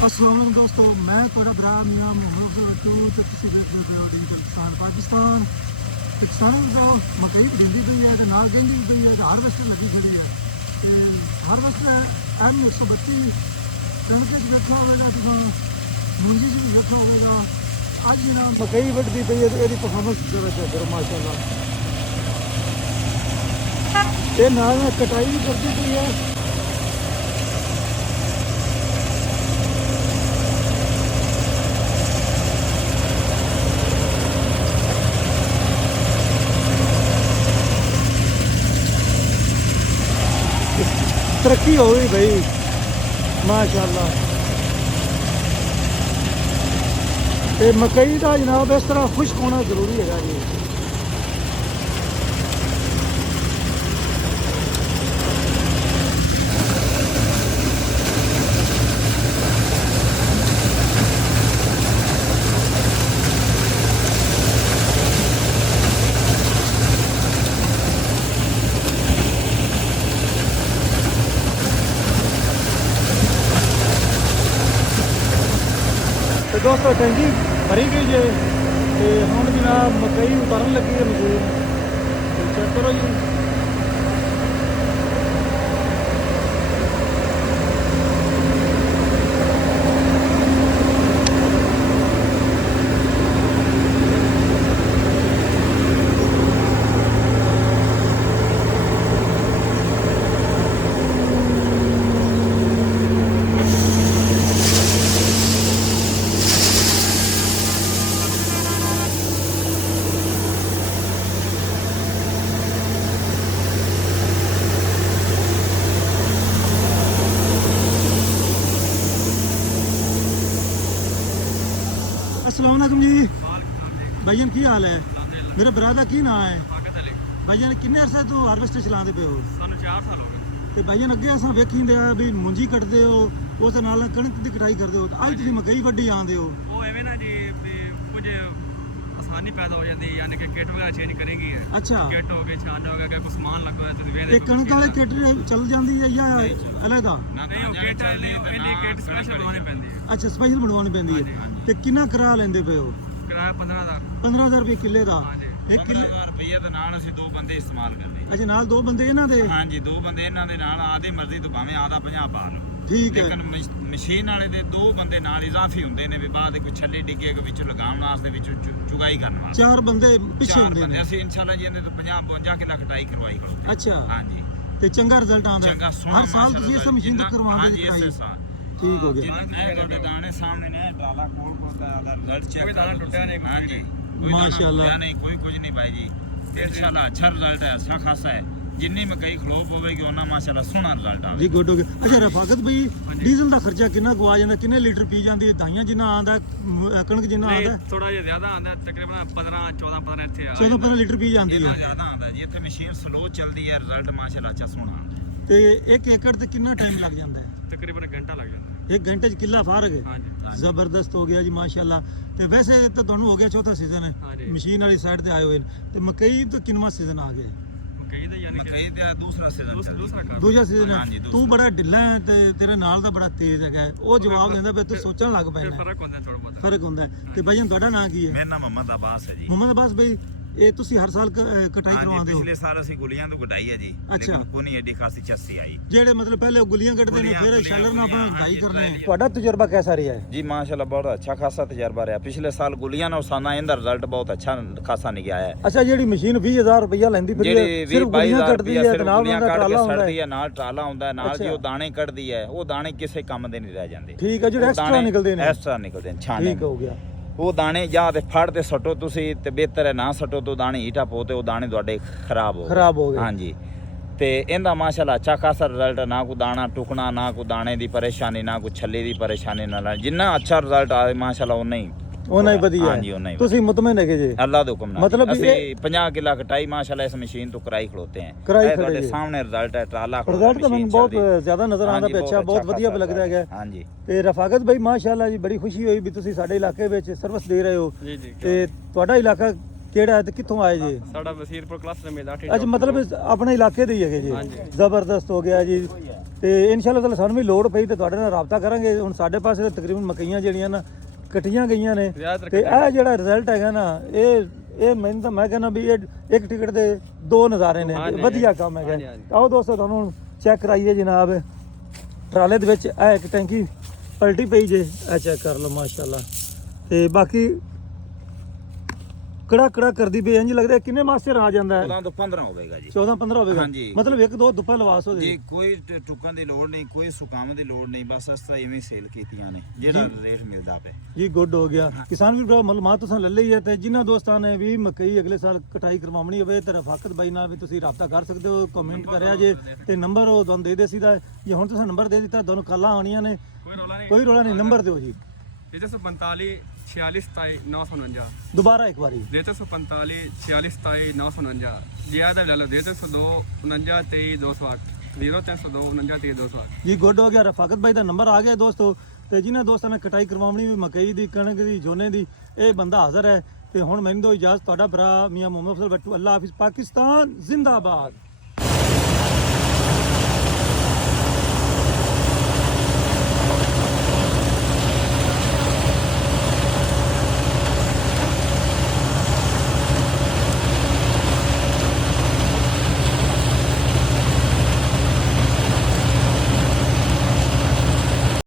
अस्सलाम दोस्तों, मैं थोड़ा भरा मियाँ मोहम्मद रखू तो किसी किसान पाकिस्तान किसानों को मकई भिंडी पई है, नाल गेंदी पई है, हारवेस्टर लगी खड़ी है। हारवेस्टर M132 कणक देखा होगा, तो मुंजी भी देखा होगा। अज जरा मकई वड्डी पई है तो यदी परफॉर्मेंस जरा चेक करो माशाअल्लाह। ये नाल कटाई भी करती पई है। तरक्की हो गई भाई माशाअल्लाह। ते मकई का जनाब इस तरह खुश्क होना जरूरी है जी। तो दोस्तों टंकी भरी गई है, हम जनाब मकई उतारन लगी है मशीन। तो चेक करो जी, अस्सलाम वालेकुम जी। भाईजान की हाल है? मेरे भरा का की नाम है? भाईजान किन्ने अरसे तो हारवेस्टर चलाते पे हो? ਸਾਨੂੰ 4 ਸਾਲ ਹੋ ਗਏ। ਤੇ ਭਾਈਜਾਨ ਅੱਗੇ ਅਸਾਂ ਵੇਖੀਂਦੇ ਆ ਵੀ ਮੁੰਜੀ ਕੱਟਦੇ ਹੋ, ਉਸ ਦੇ ਨਾਲ ਕਣਕ ਦੀ ਕਟਾਈ ਕਰਦੇ ਹੋ। ਅੱਜ ਤੁਸੀਂ ਮਕਈ ਵੱਢੀ ਆਉਂਦੇ ਹੋ। ਉਹ ਐਵੇਂ ਨਾ ਜੀ ਵੀ ਕੁਝ ਆਸਾਨੀ ਪੈਦਾ ਹੋ ਜਾਂਦੀ, ਯਾਨੀ ਕਿ ਕਿੱਟ ਵਗੈਰਾ ਚੇਂਜ ਕਰੇਗੀ ਹੈ। ਅੱਛਾ, ਕਿੱਟ ਹੋ ਗਈ, ਛਾਂਟ ਹੋ ਗਿਆ, ਕੋਈ ਸਮਾਨ ਲੱਗਾ ਹੋਇਆ ਤੁਸੀਂ ਵੇਖ ਇਹ ਕਣਕ ਵਾਲੇ ਕਿੱਟ ਚੱਲ ਜਾਂਦੀ ਹੈ ਜਾਂ ਅਲੱਗਾ? ਨਹੀਂ ਉਹ ਕਿੱਟ ਇਹਦੀ ਕਿੱਟ ਸਪੈਸ਼ਲ ਬਣਾਉਣੀ ਪੈਂਦੀ ਹੈ। ਅੱਛਾ, ਸਪੈਸ਼ਲ ਬਣਵਾਉਣੀ ਪੈਂਦੀ ਹੈ। ਤੇ ਕਿੰਨਾ ਕਿਰਾਇਆ ਲੈਂਦੇ ਪਏ ਹੋ? ਕਿਰਾਇਆ 15,000 15,000 ਰੁਪਏ ਕਿੱਲੇ ਦਾ। ਹਾਂਜੀ। ਇੱਕ ਕਿੱਲੇ 15,000 ਰੁਪਏ ਦੇ ਨਾਲ ਅਸੀਂ 2 ਬੰਦੇ ਇਸਤੇਮਾਲ ਕਰਦੇ। ਅੱਛਾ, ਨਾਲ 2 ਬੰਦੇ ਇਹਨਾਂ ਦੇ? ਹਾਂਜੀ 2 ਬੰਦੇ ਇਹਨਾਂ ਦੇ ਨਾਲ ਆਦੀ ਮਰਜ਼ੀ ਤੋਂ ਭਾਵੇਂ ਆਦਾ 50 ਪਾ ਲਓ। ਠੀਕ ਹੈ। ਲੇਕਿਨ ਮਸ਼ੀਨ ਵਾਲੇ ਦੇ 2 ਬੰਦੇ ਨਾਲ ਇਜ਼ਾਫੀ ਹੁੰਦੇ ਨੇ ਵੀ ਬਾਅਦ ਕੋਈ ਛੱਲੀ ਡਿੱਗੇ ਕੇ ਵਿੱਚ ਲਗਾਉਣ ਵਾਸਤੇ ਵਿੱਚ ਚੁਗਾਈ ਕਰਨ ਵਾਸਤੇ 4 ਬੰਦੇ ਪਿੱਛੇ 4 ਹੁੰਦੇ ਬੰਦੇ ਨੇ। ਅਸੀਂ ਇਨਸ਼ਾਅੱਲਾ ਜੀ ਇਹਦੇ ਤੋਂ 50-52 ਕਿੱਲਾ ਕਟਾਈ ਕਰਵਾਈ ਖੜੋਤੇ। ਅੱਛਾ, ਹਾਂਜੀ ਤੇ ਚੰਗਾ ਰਿਜ਼ਲਟ ਆਉਂਦਾ ਹੈ? ਚੰਗਾ ਸੋਹਣਾ ਹਰ ਸਾਲ ਤੁਸੀਂ ਇਸ ਮਸ਼ੀਨ ਤੋਂ ਕਰਵਾਉਂਦੇ ਹਾਂਜੀ ਕਟਾਈ? ਇਸੇ ਸਾਲ। ਠੀਕ ਹੋ ਗਿਆ। ਇਹ ਤੁਹਾਡੇ ਦਾਣੇ ਸਾਹਮਣੇ ਨੇ, ਟਰਾਲਾ ਕੋਲ ਦਾ ਰਿਜ਼ਲਟ ਚੈੱਕ ਕੋਈ ਦਾਣਾ ਟੁੱਟਿਆ ਨਹੀਂ, ਹਾਂਜੀ ਮਾਸ਼ਾਅੱਲਾ। ਨਹੀਂ ਕੋਈ ਕੁਝ ਨਹੀਂ ਭਾਈ ਜੀ। ਤੇ ਇਨਸ਼ਾਅੱਲਾ ਅੱਛਾ ਰਿਜ਼ਲਟ ਹੈ, ਅੱਛਾ ਖਾਸਾ ਹੈ। ਜਿੰਨੀ ਮਕਈ ਖਲੋਪ ਹੋਵੇਗੀ ਉਹਨਾਂ ਮਾਸ਼ਾਅੱਲਾ ਸੋਹਣਾ ਰਿਜ਼ਲਟ ਆਵੇ ਜੀ ਗੁੱਡ ਹੋ ਗਿਆ। ਅੱਛਾ ਰਫਾਕਤ ਭਾਈ, ਡੀਜ਼ਲ ਦਾ ਖਰਚਾ ਕਿੰਨਾ ਕੁ ਆ ਜਾਂਦਾ? ਕਿੰਨੇ ਲੀਟਰ ਪੀ ਜਾਂਦੀ ਹੈ? ਦਾਈਆਂ ਜਿੰਨਾ ਆਉਂਦਾ, ਕਣਕ ਜਿੰਨਾ ਆਉਂਦਾ? ਥੋੜਾ ਜਿਹਾ ਜ਼ਿਆਦਾ ਆਉਂਦਾ, ਤਕਰੀਬਨ 15 ਇੱਥੇ ਆ 14-15 ਲੀਟਰ ਪੀ ਜਾਂਦੀ ਇੰਨਾ ਹੈ। ਜ਼ਿਆਦਾ ਆਉਂਦਾ ਜੀ। ਇੱਥੇ ਮਸ਼ੀਨ ਸਲੋ ਚੱਲਦੀ ਹੈ, ਰਿਜ਼ਲਟ ਮਾਸ਼ਾਅੱਲਾ ਅੱਛਾ ਸੋਹਣਾ ਆਉਂਦਾ। ਤੇ 1 ਏਕੜ ਤੇ ਕਿੰਨਾ ਟਾਈਮ ਲੱਗ ਜਾਂਦਾ ਹੈ? ਤਕਰੀਬਨ ਘੰਟਾ ਲੱਗ ਜਾਂਦਾ। 1 ਘੰਟੇ 'ਚ ਕਿੱਲਾ ਫਾਰਗ ਹੈ। ਹਾਂਜੀ ਜ਼ਬਰਦਸਤ ਹੋ ਗਿਆ ਜੀ ਮਾਸ਼ਾਅੱਲਾ। ਤੇ ਵੈਸੇ ਤਾਂ ਤੁਹਾਨੂੰ ਹੋ ਗਿਆ ਚੌਥਾ ਸੀਜ਼ਨ ਹੈ, ਹਾਂਜੀ। ਮਸ਼ੀਨ ਵਾਲੀ ਸਾਈਡ ਤੇ ਆਏ ਹੋਏ ਨੇ। ਤੇ ਮਕਈ ਤੋਂ ਕਿੰਨਵਾਂ ਸੀਜ਼ਨ ਆ ਗਿਆ? ਮਕਈ ਦਾ ਯਾਨੀ ਕਿ ਮਕਈ ਦਾ ਦੂਸਰਾ ਸੀਜ਼ਨ ਦੂਸਰਾ ਕਰ ਦੂਜਾ ਸੀਜ਼ਨ ਹਾਂਜੀ, ਹੈ। ਦੂਸਰਾ। ਤੂੰ ਬੜਾ ਢਿੱਲਾ ਹੈ ਤੇ ਤੇਰੇ ਨਾਲ ਦਾ ਬੜਾ ਤੇਜ਼ ਹੈਗਾ ਹੈ। ਉਹ ਜਵਾਬ ਦਿੰਦਾ ਵੀ ਤੂੰ ਸੋਚਣ ਲੱਗ ਫਿਰ ਪੈਣਾ। ਫਰਕ ਹੁੰਦਾ ਥੋੜਾ ਬਹੁਤ। ਫਰਕ ਹੁੰਦਾ ਹੈ। ਤੇ ਭਾਈਜਾਨ ਤੁਹਾਡਾ ਨਾਂ ਕੀ ਹੈ? ਮੇਰਾ ਨਾਮ ਮੁਹੰਮਦ ਅਬਾਸ ਹੈ ਜੀ। ਮੁਹੰਮਦ ਅਬਾਸ ਭਾਈ, ਇਹ ਤੁਸੀਂ ਹਰ ਸਾਲ ਕਟਾਈ ਹਾਂਜੀ ਕਰਵਾਉਂਦੇ ਹੋ? ਪਿਛਲੇ ਸਾਲ ਅਸੀਂ ਗੁਲੀਆਂ ਤੋਂ ਕਟਾਈ ਹੈ ਜੀ। ਅੱਛਾ। ਲੇਕਿਨ ਕੋਈ ਐਡੀ ਖਾਸੀ ਚੱਸੀ ਆਈ ਜਿਹੜੇ ਮਤਲਬ ਪਹਿਲੇ ਗੁੱਲੀਆਂ ਕੱਢਦੇ ਨੇ, ਫਿਰ ਸ਼ੈਲਰ ਨਾਲ ਆਪਾਂ ਢਾਈ ਕਰਨੇ ਹਾਂਜੀ। ਤੁਹਾਡਾ ਤਜਰਬਾ कैसा रहा है? जी माशाल्लाह बहुत अच्छा खासा तजर्बा रहा। पिछले साल गुलियां और साना इंदा रिजल्ट बहुत अच्छा खासा निकला है। अच्छा, ਜਿਹੜੀ ਮਸ਼ੀਨ 20000 ਰੁਪਇਆ ਲੈਂਦੀ ਫਿਰ ਜਿਹੜੀ ਸਿਰਫ 22,000 ਗੁੱਲੀਆਂ ਕੱਢਦੀ ਰੁਪਇਆ ਹੈ ਤੇ ਸਿਰਫ ਨਾਲ ਗੁਲੀਆਂ ਉਹਦਾ ਕੱਢ ਟਰਾਲਾ ਕੇ ਹੁੰਦਾ ਛੱਡਦੀ ਹੈ। ਹੈ, ਨਾਲ ਟਰਾਲਾ ਹੁੰਦਾ ਹੈ, ਨਾਲ ਅੱਛਾ। ਜੀ ਉਹ ਦਾਣੇ ਕੱਢਦੀ ਹੈ। ਉਹ ਦਾਣੇ ਕਿਸੇ ਕੰਮ ਦੇ ਨਹੀਂ ਰਹਿ ਜਾਂਦੇ। ਠੀਕ ਹੈ, ਜਿਹੜੇ ਉਹ ਐਕਸਟਰਾ ਦਾਣੇ ਨਿਕਲਦੇ ਨੇ। ਐਕਸਟਰਾ ਨਿਕਲਦੇ ਨੇ ਛਾਣੇ। ਠੀਕ ਹੋ ਗਿਆ। ਉਹ ਦਾਣੇ ਜਾਂ ਤੇ ਫੜ ਤੇ ਸੱਟੋ ਤੁਸੀਂ ਤੇ ਬਿਹਤਰ ਹੈ ਨਾ ਸੱਟੋ ਤੋਂ ਦਾਣੇ ਹੀਟਾ ਪੋ ਤੇ ਉਹ ਦਾਣੇ ਤੁਹਾਡੇ ਖਰਾਬ ਹੋ ਗਏ। ਹਾਂਜੀ ਤੇ ਇਹਦਾ ਮਾਸ਼ਾਅੱਲਾ ਅੱਛਾ ਖਾਸਾ ਰਿਜ਼ਲਟ, ਨਾ ਕੋ ਦਾਣਾ ਟੁਕਣਾ, ਨਾ ਕੋ ਦਾਣੇ ਦੀ ਪਰੇਸ਼ਾਨੀ, ਨਾ ਕੋ ਛੱਲੇ ਦੀ ਪਰੇਸ਼ਾਨੀ। ਨਾਲ ਜਿੰਨਾ ਅੱਛਾ ਰਿਜ਼ਲਟ ਆਵੇ ਮਾਸ਼ਾਅੱਲਾ ਉਨਾ ਹੀ ਵਧੀਆ ਹਾਂਜੀ ਉਨਾ ਹੀ ਤੁਸੀਂ ਮੁਤਮਿਨ ਹੈਗੇ ਜੀ? ਅੱਲਾਹ ਦੇ ਹੁਕਮ ਨਾਲ ਮਤਲਬ ਅਸੀਂ 50 ਕਿੱਲਾ ਕਟਾਈ ਮਾਸ਼ਾਅੱਲਾ ਇਸ ਮਸ਼ੀਨ ਤੋਂ ਕਰਾਈ ਖਲੋਤੇ हैं। ਤੁਹਾਡੇ ਸਾਹਮਣੇ ਰਿਜ਼ਲਟ ਹੈ, ਟਰਾਲਾ ਖਲੋਤਾ ਰਿਜ਼ਲਟ ਤਾਂ ਮੈਨੂੰ ਬਹੁਤ ਜ਼ਿਆਦਾ ਨਜ਼ਰ ਆਉਂਦਾ ਪਿਆ। ਅੱਛਾ, ਬਹੁਤ ਵਧੀਆ ਲੱਗਦਾ ਹੈਗਾ। ਹਾਂਜੀ ਤੇ ਰਫਾਕਤ ਭਾਈ ਮਾਸ਼ਾਅੱਲਾ ਜੀ, ਬੜੀ ਖੁਸ਼ੀ ਹੋਈ ਵੀ ਤੁਸੀਂ ਸਾਡੇ ਇਲਾਕੇ ਵਿੱਚ ਸਰਵਿਸ ਦੇ ਰਹੇ ਹੋ। ਜੀ ਜੀ। ਤੇ ਤੁਹਾਡਾ ਇਲਾਕਾ ਕਿਹੜਾ ਹੈ ਤੇ ਕਿੱਥੋਂ ਆਏ ਜੀ? ਸਾਡਾ ਵਸੀਰਪੁਰ ਕਲਸਟਰ ਮੇਦਾ ਅੱਛਾ ਮਤਲਬ ਆਪਣੇ ਇਲਾਕੇ ਦੇ ਹੀ ਹੈਗੇ ਜੀ। ਹਾਂਜੀ। ਜ਼ਬਰਦਸਤ ਹੋ ਗਿਆ ਜੀ। ਤੇ ਇਨਸ਼ਾਅੱਲਾ ਤਾਲਾ ਸਾਨੂੰ ਵੀ ਲੋੜ ਪਈ ਤੇ ਤੁਹਾਡੇ ਨਾਲ ਰਾਬਤਾ ਕਰਾਂਗੇ। ਹੁਣ ਸਾਡੇ ਪਾਸੇ ਤਾਂ ਤਕਰੀਬਨ ਮਕਈਆਂ ਜਿਹੜੀਆਂ ਨਾ ਕੱਟੀਆਂ ਗਈਆਂ ਨੇ ਤੇ ਇਹ ਜਿਹੜਾ ਰਿਜ਼ਲਟ ਹੈਗਾ ਨਾ ਇਹ ਮੈਨੂੰ ਤਾਂ ਮੈਂ ਕਹਿੰਦਾ ਵੀ ਇਹ ਇੱਕ ਟਿਕਟ ਦੇ 2 ਨਜ਼ਾਰੇ ਨੇ। ਵਧੀਆ ਕੰਮ ਹੈਗਾ। ਆਓ ਦੋਸਤੋ ਤੁਹਾਨੂੰ ਚੈੱਕ ਕਰਾਈਏ ਜਨਾਬ ਟਰਾਲੇ ਦੇ ਵਿੱਚ ਇਹ ਇੱਕ ਟੈਂਕੀ ਪਲਟੀ ਪਈ ਜੇ ਇਹ ਚੈੱਕ ਕਰ ਲਓ ਮਾਸ਼ਾਅੱਲਾ। ਤੇ ਬਾਕੀ ਕੜਾ ਕੜਾ ਕਰਦੀ ਪਈ ਇੰਜ ਲੱਗਦਾ ਕਿੰਨੇ ਮਾਸਟਰ ਆ ਜਾਂਦਾ ਹੈ 14 ਤੋਂ 15 ਹੋਵੇਗਾ ਜੀ 14-15 ਹੋਵੇਗਾ ਹਾਂਜੀ। ਮਤਲਬ 1-2 ਦੁੱਪਾ ਲਵਾਸ ਹੋ ਜੀ ਜੇ ਕੋਈ ਟੁੱਕਣ ਦੀ ਲੋੜ ਨਹੀਂ ਕੋਈ ਸੁਕਾਉਣ ਦੀ ਲੋੜ ਨਹੀਂ ਬਸ ਇਸ ਤਰ੍ਹਾਂ ਇਵੇਂ ਸੇਲ ਕੀਤੀਆਂ ਨੇ ਜਿਹੜਾ ਰੇਟ ਮਿਲਦਾ ਪਿਆ ਜੀ ਗੁੱਡ ਹੋ ਗਿਆ। ਕਿਸਾਨ ਵੀ ਭਰਾ ਮਾਲੂਮਾਤ ਤੁਸੀਂ ਲੈ ਲਈ ਹੈ ਤੇ ਜਿਨ੍ਹਾਂ ਦੋਸਤਾਂ ਨੇ ਵੀ ਮਕਈ ਅਗਲੇ ਸਾਲ ਕਟਾਈ ਕਰਵਾਉਣੀ ਹੋਵੇ ਤੇ ਰਫਾਕਤ ਬਾਈ ਨਾਲ ਵੀ ਤੁਸੀਂ ਰਾਬਤਾ ਕਰ ਸਕਦੇ ਹੋ। ਕਮੈਂਟ ਕਰਿਆ ਜੇ ਤੇ ਨੰਬਰ ਉਹ ਤੁਹਾਨੂੰ ਦੇ ਸੀਦਾ ਜੇ ਹੁਣ ਤੁਸੀਂ ਨੰਬਰ ਦੇ ਦਿੱਤਾ ਤੁਹਾਨੂੰ ਕਾਲਾਂ ਆਉਣੀਆਂ ਨੇ ਕੋਈ ਰੋਲਾ ਨਹੀਂ ਨੰਬਰ ਦਿਓ ਜੀ 45 46 27 949 ਦੁਬਾਰਾ ਇੱਕ ਵਾਰੀ 45 46 27 949 ਜ਼ਿਆਦਾ ਲੈ ਲਓ 202 49 23 208 0302 49 23 208 ਜੀ ਗੁੱਡ ਹੋ ਗਿਆ। ਰਫਾਕਤ ਬਾਈ ਦਾ ਨੰਬਰ ਆ ਗਿਆ ਦੋਸਤੋ ਤੇ ਜਿਨ੍ਹਾਂ ਦੋਸਤਾਂ ਨੇ ਕਟਾਈ ਕਰਵਾਉਣੀ ਵੀ ਮਕਈ ਦੀ ਕਣਕ ਦੀ ਝੋਨੇ ਦੀ ਇਹ ਬੰਦਾ ਹਾਜ਼ਰ ਹੈ। ਤੇ ਹੁਣ ਮੈਨੂੰ ਦਿਓ ਇਜਾਜ਼ਤ ਤੁਹਾਡਾ ਭਰਾ ਮੀਆਂ ਮੁਹੰਮਦ ਅਫਜ਼ਲ ਬੱਟੂ। ਅੱਲਾ ਹਾਫਿਜ਼। ਪਾਕਿਸਤਾਨ ਜ਼ਿੰਦਾਬਾਦ।